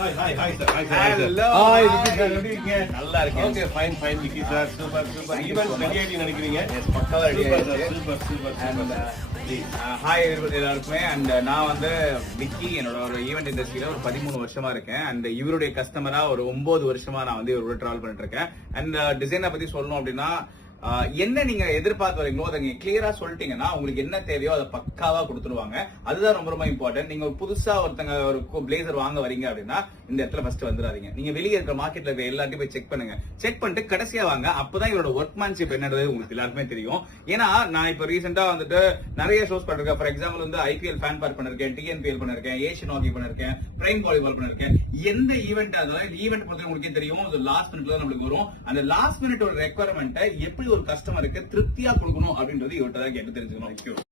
Hi, sir. Hello. Hi, Vicky sir. எப்படி இருக்கீங்க? நல்லா இருக்கேன். Okay, fine, Vicky sir. Super. Even ready ஆயிட்டு நினைக்கிறீங்க? Yes, பக்காவா ரெடி ஆயிடுச்சு. Super. And ஹாய் எல்லாருக்குமே. அண்ட் நான் வந்து விக்கி, என்னோட ஒரு ஈவென்ட் இண்டஸ்ட்ரியில ஒரு 13 வருஷமா இருக்கேன். அண்ட் இவருடைய கஸ்டமரா ஒரு 9 வருஷமா நான் வந்து இவரோட டிராவல் பண்ணிட்டு இருக்கேன். அண்ட் டிசைனை பத்தி சொல்லணும் அப்படின்னா, என்ன நீங்க எதிர்பார்த்து வரீங்களோ அதை நீங்க கிளியரா சொல்லிட்டீங்கன்னா உங்களுக்கு என்ன தேவையோ அதை பக்காவா கொடுத்துருவாங்க. அதுதான் ரொம்ப இம்பார்ட்டன்ட். நீங்க ஒரு புதுசா ஒருத்தங்க ஒரு பிளேசர் வாங்க வரீங்க அப்படின்னா இந்த இடத்துல ஃபர்ஸ்ட் வந்துடாதீங்க. நீங்க வெளியே இருக்கிற மார்க்கெட்ல இருக்க எல்லாத்தையும் போய் செக் பண்ணுங்க. செக் பண்ணிட்டு கடைசியா வாங்க. அப்பதான் இவரோட ஒர்க்மேன்ஷிப் என்னது உங்களுக்கு எல்லாருக்குமே தெரியும். ஏன்னா நான் இப்ப ரீசெண்டா வந்துட்டு நிறைய ஷோஸ் பண்ணிருக்கேன். ஃபார் எக்ஸாம்பிள் வந்து ஐபிஎல் ஃபேன் பார்க் பண்ணிருக்கேன், டிஎன்பிஎல் பண்ணிருக்கேன், ஏஷியன் ஹாக்கி பண்ணிருக்கேன், பிரைம் வாலிபால் பண்ணிருக்கேன். எந்த ஈவெண்ட் இருந்தாலும் ஈவெண்ட் பொறுத்த உங்களுக்கே தெரியும், லாஸ்ட் மினிட்ல தான் நம்மளுக்கு வரும். அந்த லாஸ்ட் மினிட் ஒரு ரெக்வயர்மெண்ட் எப்படி ஒரு கஸ்டமருக்கு திருப்தியா கொடுக்கணும் அப்படின்றது இவர்கிட்ட தான் கேட்டு தெரிஞ்சுக்கணும்.